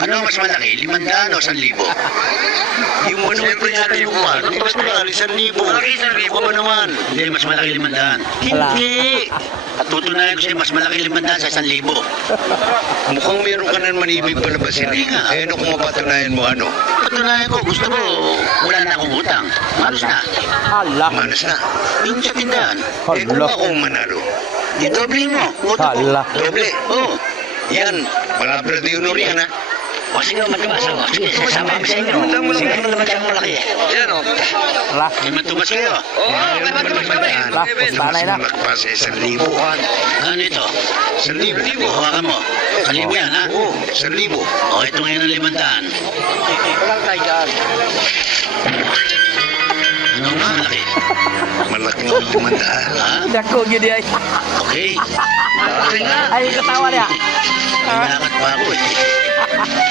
Ano mas malaki? 500 o 1,000? Yung ano yung pinatayuan, mas malaki 1,000. Malaki 1,000 ba naman? Hindi, mas malaki 500. Hindi! Tutunayan ko sa'yo, mas malaki 500 sa 1,000. Mukhang meron ka na manibig palabasin. Hindi nga. Eh, ano kung mapatunayan mo ano? Patunayan ko, gusto mo, wala na akong utang. Malos na. Hala. Manas na. Yung sa tindahan. Eh, kung Hala. akong manalo, Idoblehin mo. Utang ko. Hala. doble. Oo. Yan, palabra de honor yan ha. O sige, magkabas ako. Sige, sasama kami sa inyo. Sige, ano naman siyang malaki. Yan o. Hala. May matumas kayo. May matumas kami. Hala, pustanay na. Magpas 1,000. Ano ito? 1,000. Hawakan mo. 1,000 yan, ha? Oo, 1,000. O, ito ngayon ang 500. Walang tayo dyan. Ano mas malaki? Malaki ng 500. Ha? Dako gini ay. Okay. Ay, katawa niya. May lakad pa ako eh.